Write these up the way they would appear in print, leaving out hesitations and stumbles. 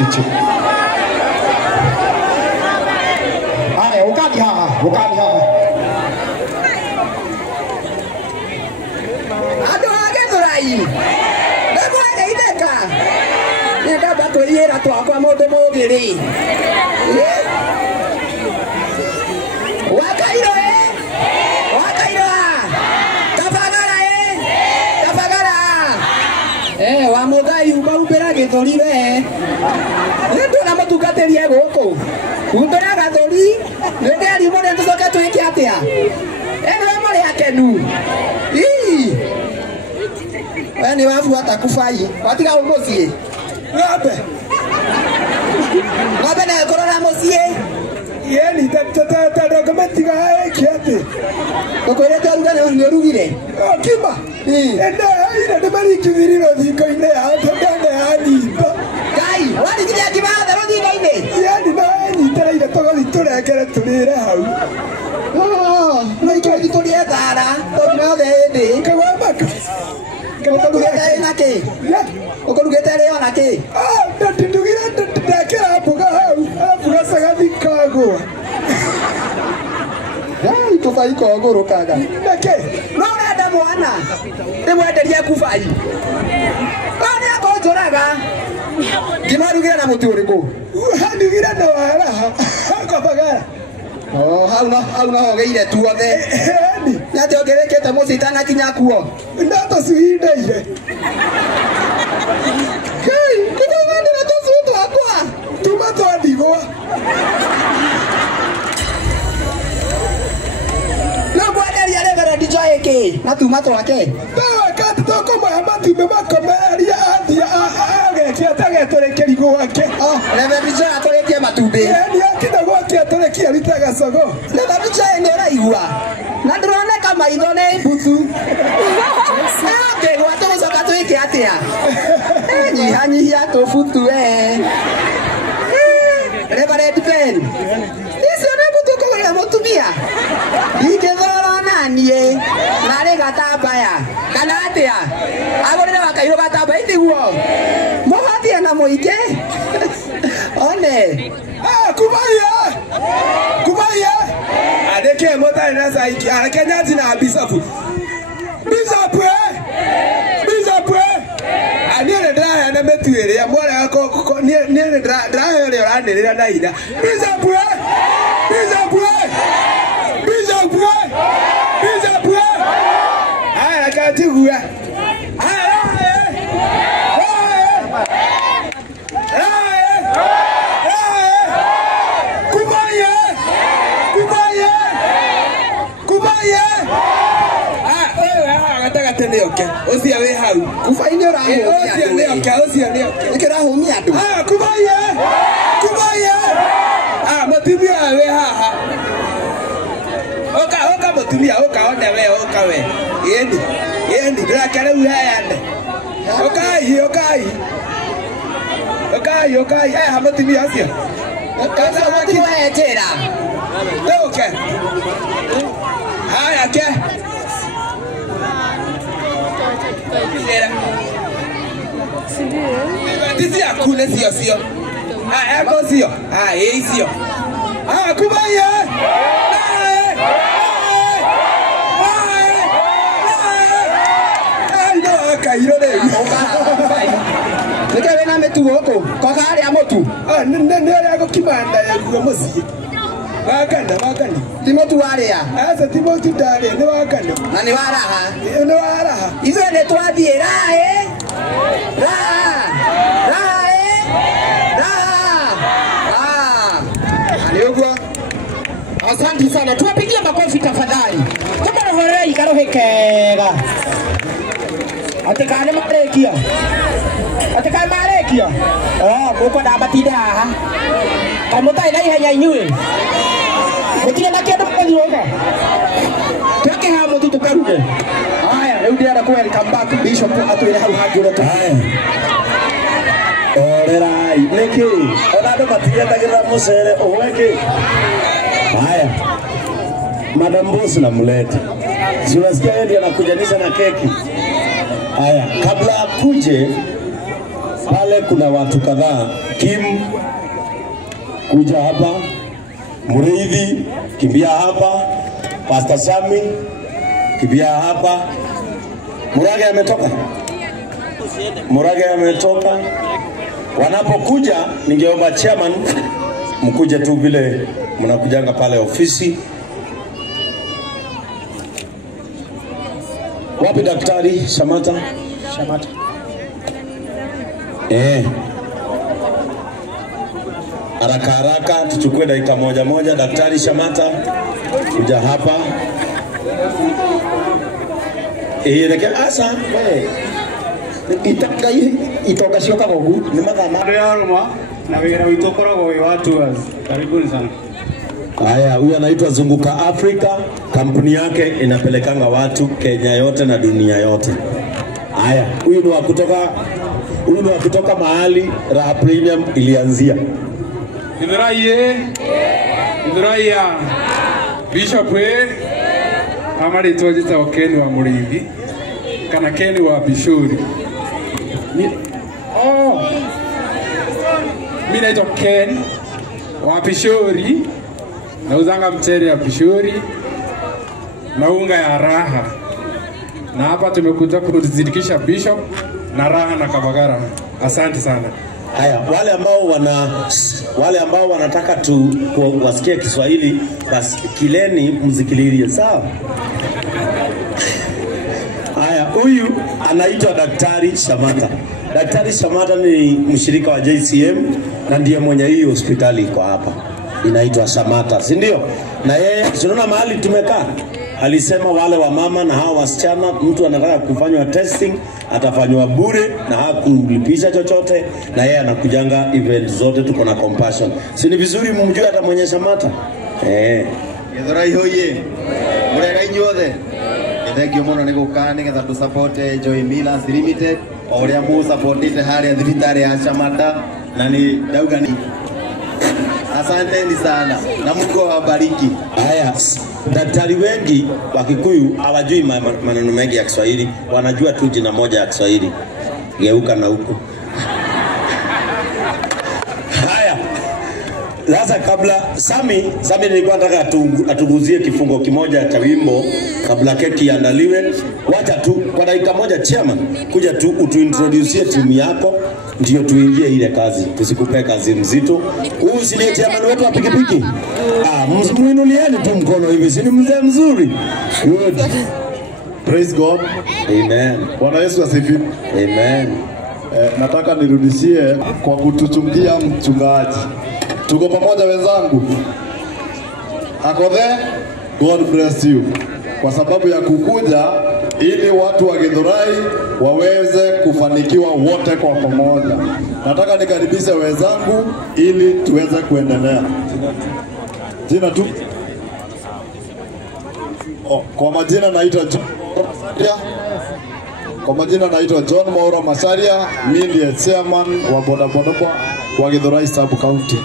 chichi. Haya, ukadi haha, ukadi haha. Ado age turai. Ndego age ideka. Nenda bato yera to akwa modo mogiri. Wakairo Wakairo. Tafagara Tafagara. Wa mugai ubaubera githori we. Nendo na mutukaterie guku. Umbera gathori. Nende ari mone tucoke twike atia. Eno mari akenu. Ni wafu atakufai. Watiga umucie. Ng'ombe. Ng'ombe na korora mucie. Yeni tata dokumentiga kiate. Ukwirete ruga ni rugire. Kima. Enda ina de mari kiviri thiko ine ya tanda ya nyimba. Gai, wani kile kibanda thiko ine. Yani na nyitara ile toga liturekere turire hau. No ikiri turie thara. Tokino thende. Kawa maka. Ukurugete na ki? Ukurugete leo na ki? Ndugira ndakira hapuga hau. Hapuga sagadi kago. Tufai kogoro kaga. Ndake. No nenda mwana. Ndimwenderie kufai. Bani akonjoraga. Kimarugira na muti uriku. Ndugira na waraha. Akabagara. Hau na hogeire tuothe. Nyate ongerekete mucitana kinya kuo. Ndato suindeire. Kidogani na tusutu akwa. Tumato adigwa. Na bwaderia Reverend Joy ke. Na tumato wake. Tawa kati toko mama tume makomeria adia agekia tagetore kirigo wake. Reverend Joy atorekie matumbi. Yani akidogo akiatorekia litaga sogo. Reverend Joy ndio raigua. Na ndroneka maitho ne butu. Okay, watu mucoka twike atia. Nyihanyihia tubutu we. Reverend Ben. Icio nĩ butu kũgũrĩra mũtumia. Ingĩthora nanie. Narĩ gatambaya. Kana atia. Agũrĩre Wakairũ gatambaya nĩguo. Mũhotie na mũingĩ. One. Kubaya. Adeke mota na saiki. Akenya tina bishop. Bishop. Niene ndaya na metuire ya mwana yako niene ndaya ile oranirira na ida. Bishop. Aya katigua. Tene oke osia we hau Kufaini oraho. osia ne oke osia ne Ikirahumia andu. Kubaya matumia we haha oka matumia oka one we yendi ndakare u hayane okai ha matumia asia Kasa watu waetera. oke haya ke Tisi akule sio. Ego sio. Sio. Kubaya. No Kairo de. Nikawe na metu goko. Koka ari amotu. Nene ari kibanda ya kumosi. Wakanda. Timotu waria. Asa Timotu dare ne wakanda. Na ni waraha. Ne waraha. Izo ne twathie rae. Aliogwa. Asante sana. Tuwapigie makofi tafadhali. Kama roho ikaro hekega. Atekane marekia. Muko na batida haha. Kamutai na ihenya inyue. Mutire na kindu muthiroga. Twake ha mutu tukaruge. Haya, rĩu ndĩrenda ku welcome back Bishop atwĩre hau hangĩũra tu. Orerai, niki, ona ndo matigetagĩrĩra mũcere ũgweke. Haya. Madam Boss na mlete. Siwasikia yeye anakujanisha na keki. Haya, kabla akuje pale kuna watu kadhaa. Kim, kuja hapa. Mureithi, kimbia hapa. Pastor Sami, kimbia hapa. Murage ametoka. Murage ametoka. Wanapokuja ningeomba chairman mkuje tu vile mnakujanga pale ofisi. Wapi daktari Shamata? Shamata. Haraka haraka tuchukue dakika moja. Daktari Shamata kuja hapa. Reke asa itoka sioka gogu ni mathama Ndio yaruma na wira witũ koragwo wĩ wa tours. Karibuni sana. Haya, huyu anaitwa Zunguka Africa. Kampuni yake inapelekanga watu Kenya yote na dunia yote. Haya, huyu ni wa kutoka mahali Raha Premium ilianzia. Idhuraiya Bishop amari twajita Ken wa Mureithi kana Ken wa Bishuri. Mimi naitwa Ken wa Bishuri. Nauzanga mchele ya Bishuri na unga ya Raha. Na hapa tumekuja kuzidikisha Bishop na Raha na Kabagara. Asante sana. Haya, wale ambao wanataka tu wasikie Kiswahili basi kileni mzikilirie, sawa? Haya, huyu anaitwa Daktari Shamata. Daktari Shamata ni mshirika wa JCM na ndiye mwenye hii hospitali iko hapa. Inaitwa Shamata, si ndio? Na yeye tunaona mahali tumekaa. Alisema wale wa mama na hawa wasichana mtu anataka kufanywa testing atafanywa bure na hakulipisha chochote, na yeye anakujanga event zote. Tuko na compassion. Si ni vizuri mumjue hata mwenye Shamata? Githurai hoye murega inyuothe ithengio muno ni guka ni getha tu support Joy Millers Limited oria mu supportite haria thibitari ya Shamata na ni dauga ni asanteni sana na Mungu awabariki. Haya, daktari wengi wa Kikuyu hawajui maneno mengi ya Kiswahili, wanajua tu jina moja ya Kiswahili, geuka na huku. Haya, sasa kabla Sami nilikuwa nataka atuguzie kifungo kimoja cha wimbo kabla keki iandaliwe. Wacha tu kwa dakika moja chairman, kuja tu utuintroduce timu yako ndio tuingie ile kazi, tusikupe kazi mzito. Huyu si ni chairman wetu wa pikipiki? Muinulieni tu mkono hivi, si ni mzee mzuri? Good. Praise God. Amen. Bwana Yesu asifiwe. Amen. Nataka nirudishie kwa kutuchungia mchungaji. Tuko pamoja wenzangu. Akodhe, God bless you. Kwa sababu ya kukuja ili watu wa Githurai waweze kufanikiwa wote kwa pamoja. Nataka nikaribishe wenzangu ili tuweze kuendelea. Jina tu. Kwa majina naitwa John Masaria. Kwa majina naitwa John Maura Masaria. Mimi ndiye chairman wa bodaboda wa Githurai Sub County.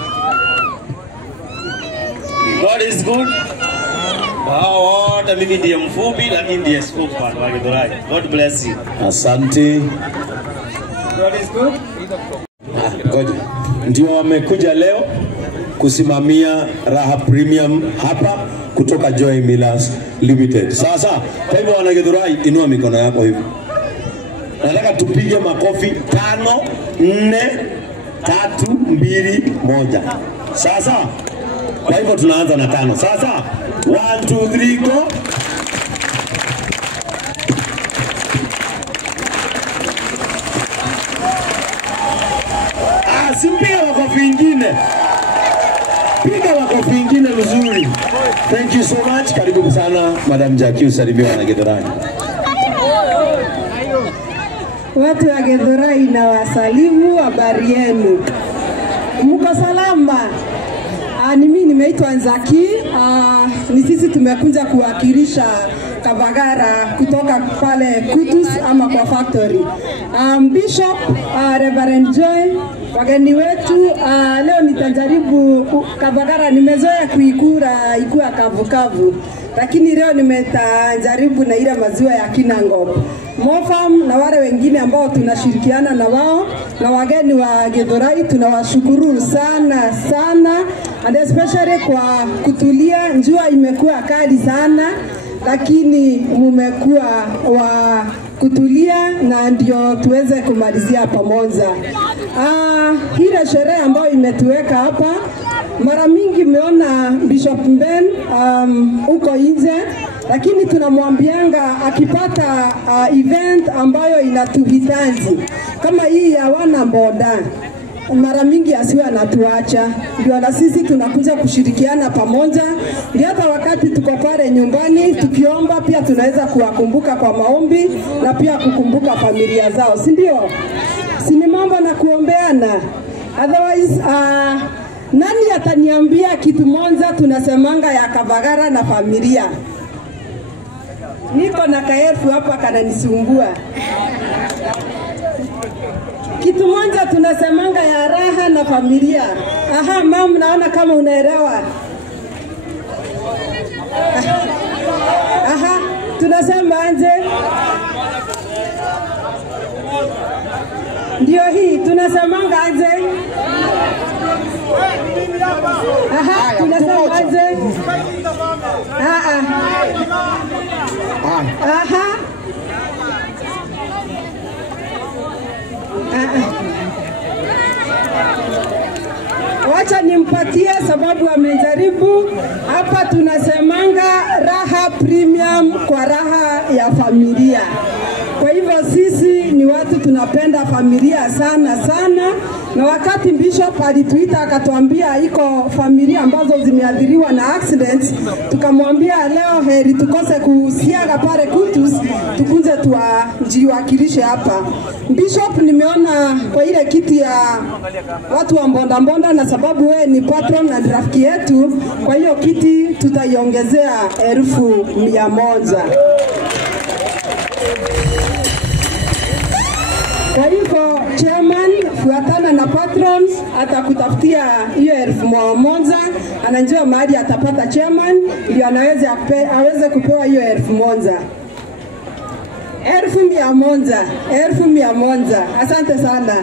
God is good. Wote mimi ndiye mfupi lakini ndiye spokesman wa Githurai. God bless you. Asante. God is good. Ngoja. Ndio wamekuja leo kusimamia Raha Premium hapa kutoka Joy Millers Limited. Sasa, kwa hivyo wana Githurai, inua mikono yako hivi. Nataka tupige makofi 5 4 3 2 1. Sasa, kwa hivyo tunaanza na 5. Sasa 1 2 3 go. Piga makofi ingine. Piga makofi ingine mzuri. Thank you so much. Karibu sana Madam Jackie, usalimie na Githurai. Watu wa Githurai na wasalimu, habari yenu? Mko salama? Ni mimi nimeitwa Nzaki. Ni sisi tumekuja kuwakilisha Kabagara kutoka pale Kutus ama kwa factory. Bishop, Reverend Joy, wageni wetu, leo nitajaribu Kabagara. Nimezoea kuikura ikuwa kavu kavu, lakini leo nimetajaribu na ile maziwa ya Kinangop. Mofam na wale wengine ambao tunashirikiana na wao na wageni wa Githurai, tunawashukuru sana sana, and especially kwa kutulia. Njua imekuwa kali sana, lakini mumekuwa wa kutulia na ndio tuweze kumalizia pamoja. Ile sherehe ambayo imetuweka hapa, mara mingi mmeona Bishop Ben uko nje, lakini tunamwambianga akipata event ambayo inatuhitaji kama hii ya wana boda, mara mingi asiwe anatuacha, ndio na sisi tunakuja kushirikiana pamoja. Ndio hata wakati tuko pale nyumbani tukiomba, pia tunaweza kuwakumbuka kwa maombi na pia kukumbuka familia zao, si ndio? Si ni mambo na kuombeana. Otherwise nani ataniambia kitu moja tunasemanga ya Kabagara na familia? Niko na kaelfu hapa kananisumbua. Kitu moja tunasemanga ya raha na familia. Aha, mama, naona kama unaelewa. Aha, tunasema anje. Ndio hii tunasemanga anje. Aha, tunasema anje. Aha. Wacha nimpatie sababu amejaribu. Hapa tunasemanga raha premium kwa raha ya familia. Kwa hivyo sisi ni watu tunapenda familia sana sana, na wakati Bishop alituita akatuambia iko familia ambazo zimeathiriwa na accidents, tukamwambia leo heri tukose kusiaga pale Kutus, tukunze tuwajiwakilishe hapa. Bishop, nimeona kwa ile kiti ya watu wa mbonda mbonda, na sababu we ni patron na rafiki yetu, kwa hiyo kiti tutaiongezea 1,100. Kwa hivyo chairman, fuatana na patrons, atakutafutia hiyo 1,100. Anajua mahali atapata chairman ndio aweze kupewa hiyo 1,100. 1,100. Asante sana.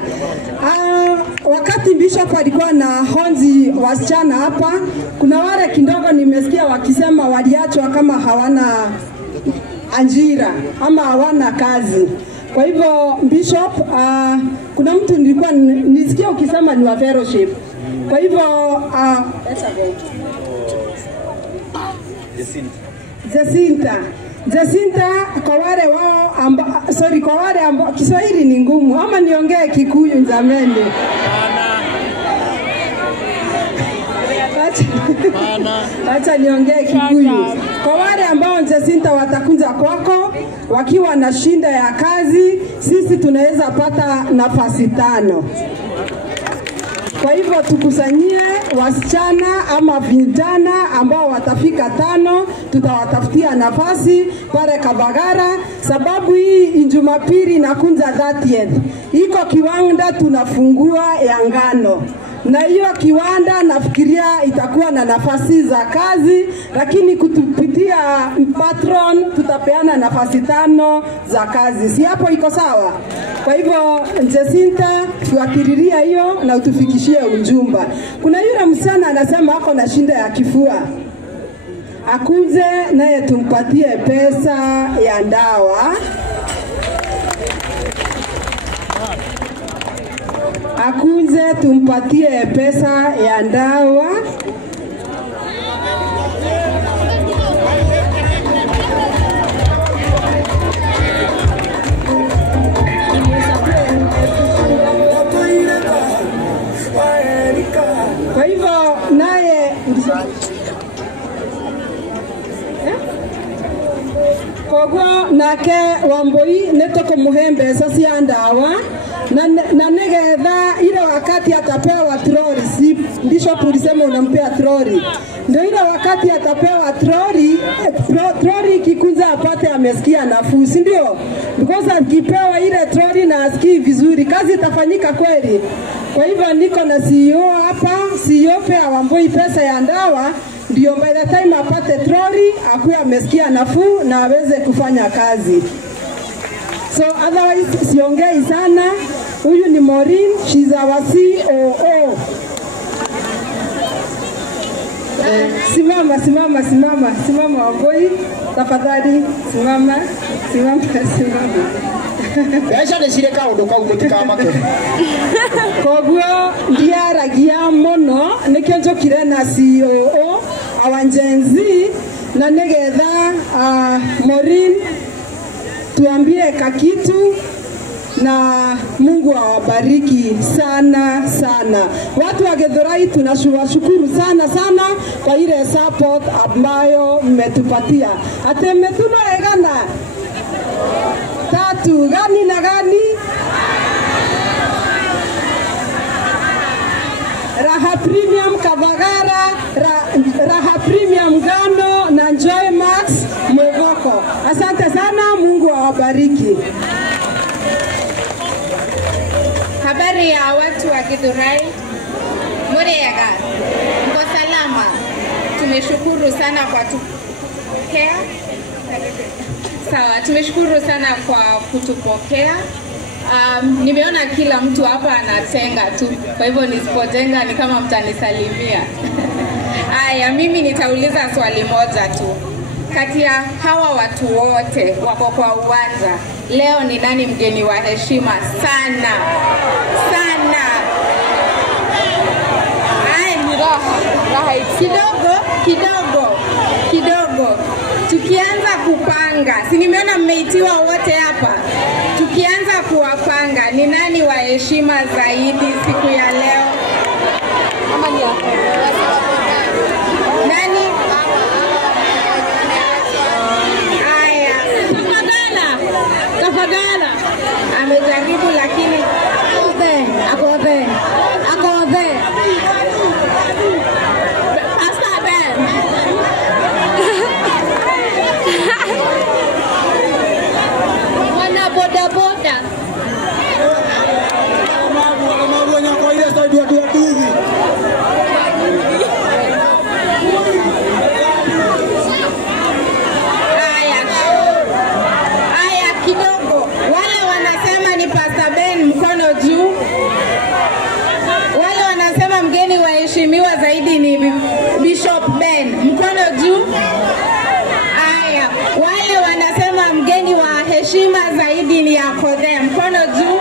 Wakati Bishop alikuwa na honzi wasichana hapa, kuna wale kidogo nimesikia wakisema waliachwa kama hawana ajira ama hawana kazi. Kwa hivyo Bishop, kuna mtu nilikuwa nisikia ukisema ni wa fellowship. Kwa hivyo Jacinta, kwa wale wao kwa wale ambao Kiswahili ni ngumu, ama niongee Kikuyu nzameni? Acha niongee Kikuyu. Kwa wale ambao Jacinta watakunja kwako wakiwa na shinda ya kazi, sisi tunaweza pata nafasi 5. Kwa hivyo tukusanyie wasichana ama vijana ambao watafika 5, tutawatafutia nafasi pale Kabagara, sababu hii Jumapili nakunja 30th. Iko kiwanda tunafungua ya ngano. Na hiyo kiwanda nafikiria itakuwa na nafasi za kazi, lakini kutupitia patron tutapeana nafasi 5 za kazi. Si hapo iko sawa? Kwa hivyo Jacinta, tuakiriria hiyo na utufikishie ujumba. Kuna yule msichana anasema ako na shinda ya kifua, akuje naye tumpatie pesa ya ndawa. Akuje tumpatie pesa ya ndawa. Kwa hivyo naye kogwo nake Wambui netoko muhembe sasi ya ndawa na negetha ile wakati atapewa troli, si Bishop ulisema unampea troli, ndio ile wakati atapewa troli kikunza apate amesikia nafuu, si ndio? Because akipewa ile troli na asikii vizuri, kazi itafanyika kweli. Kwa hivyo niko na CEO hapa, CEO pea Wambui pesa ya ndawa, ndio by the time apate troli akuwe amesikia nafuu na aweze kufanya kazi. So otherwise siongei sana. Huyu ni Maureen, she's our COO. Simama Wangui, tafadhali simama. Besha nishireka udoka umutikama ke. Koguo ndiaragia muno nikyo njokire na COO awanjenzi na nigetha Maureen tuambie kakitu na Mungu awabariki sana sana. Watu wa Githurai tunashukuru sana kwa ile support ambayo mmetupatia. Ate mmetunaegana tatu gani na gani? Raha Premium Kavagara, Raha Premium Gano na Joy Max Mwevoko. Asante sana, Mungu awabariki. Habari ya watu wa Githurai, murega, mko salama. Tumeshukuru sana kwa kutupokea. Sawa, tumeshukuru sana kwa kutupokea. Nimeona kila mtu hapa anatenga tu, kwa hivyo nisipotenga ni kama mtanisalimia. Aya, mimi nitauliza swali moja tu. Kati ya hawa watu wote wako kwa uwanja, leo ni nani mgeni wa heshima sana? Aya, ni raha kidogo. Tukianza kupanga, si nimeona mmeitiwa wote hapa. Tukianza kuwapanga, ni nani wa heshima zaidi siku ya leo? Nani? Aya, tafadhali. Amejaribu lakini akothe. Pastor Ben. Wana bodaboda. Aya kidogo. Wale wanasema ni Pastor Ben, mkono juu. Wale wanasema mgeni waheshimiwa zaidi ni Bishop Ben, mkono juu. Aya, wale wanasema mgeni wa heshima zaidi ni Akothe, mkono juu.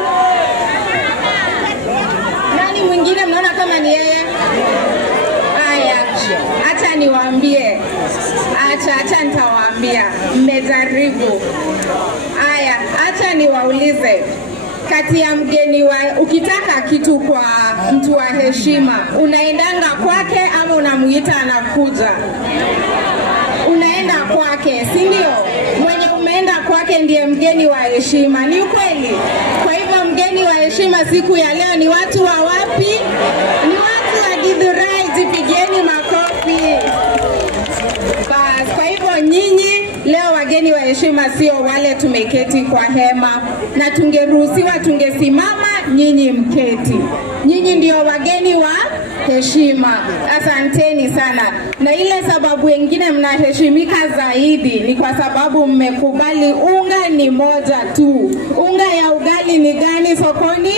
Nani mwingine mnaona kama ni yeye? Aya, acha niwaambie. Acha nitawaambia. Mmejaribu. Aya, acha niwaulize. Kati ya mgeni wa, ukitaka kitu kwa mtu wa heshima, unaendanga kwake ama unamuita anakuja? Unaenda kwake, si ndio? Mwenye umeenda kwake ndiye mgeni wa heshima, ni ukweli? Kwa hivyo mgeni wa heshima siku ya leo ni watu wa wapi? Ni watu wa Githurai, jipigieni makofi. Bas, kwa hivyo nyinyi leo wageni wa heshima sio wale tumeketi kwa hema, na tungeruhusiwa tungesimama, nyinyi mketi. Nyinyi ndio wageni wa heshima. Asanteni sana. Na ile sababu wengine mnaheshimika zaidi ni kwa sababu mmekubali unga ni moja tu. Unga ya ugali ni gani sokoni?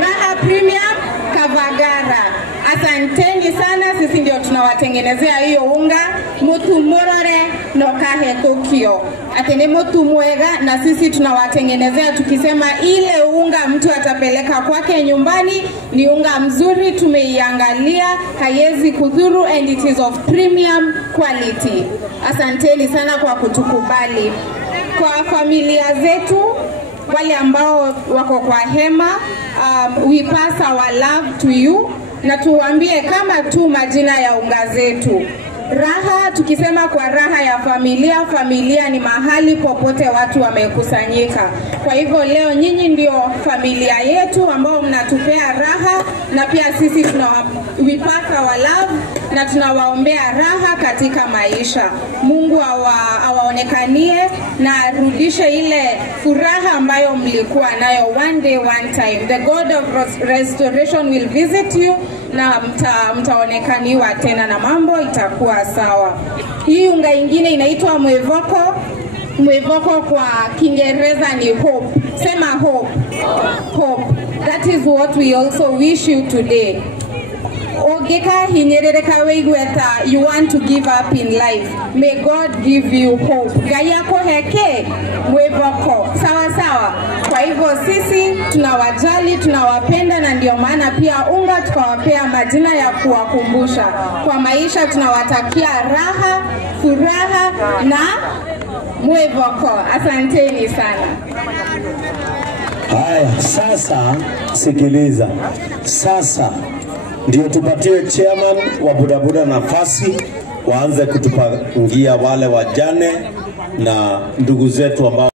Raha Premium Kavagara. Asanteni sana, sisi ndio tunawatengenezea hiyo unga. Mutu murore no kahekukio. Atene mutu mwega, na sisi tunawatengenezea tukisema ile unga mtu atapeleka kwake nyumbani ni unga mzuri, tumeiangalia, haiwezi kudhuru, and it is of premium quality. Asanteni sana kwa kutukubali. Kwa familia zetu wale ambao wako kwa hema, we pass our love to you, na tuambie kama tu majina ya unga zetu. Raha, tukisema kwa raha ya familia, familia ni mahali popote watu wamekusanyika. Kwa hivyo leo nyinyi ndio familia yetu ambao mnatupea raha, na pia sisi tunawapaka wa love na tunawaombea raha katika maisha. Mungu awaonekanie na arudishe ile furaha ambayo mlikuwa nayo one day one time. The God of restoration will visit you, na mtaonekaniwa tena na mambo itakuwa sawa. Hii unga ingine inaitwa Mwevoko. Mwivoko kwa Kiingereza ni hope. Sema hope. Hope. That is what we also wish you today. Ogeka hinyerereka weigweta, you want to give up in life. May God give you hope. Gayako heke mwevoko. Sawa sawa. Kwa hivyo sisi tunawajali, tunawapenda na ndio maana pia unga tukawapea majina ya kuwakumbusha. Kwa maisha tunawatakia raha, furaha na mwevoko. Asanteni sana. Haya, sasa sikiliza. Sasa ndio tupatie chairman wa bodaboda nafasi waanze kutupangia wale wajane na ndugu zetu ambao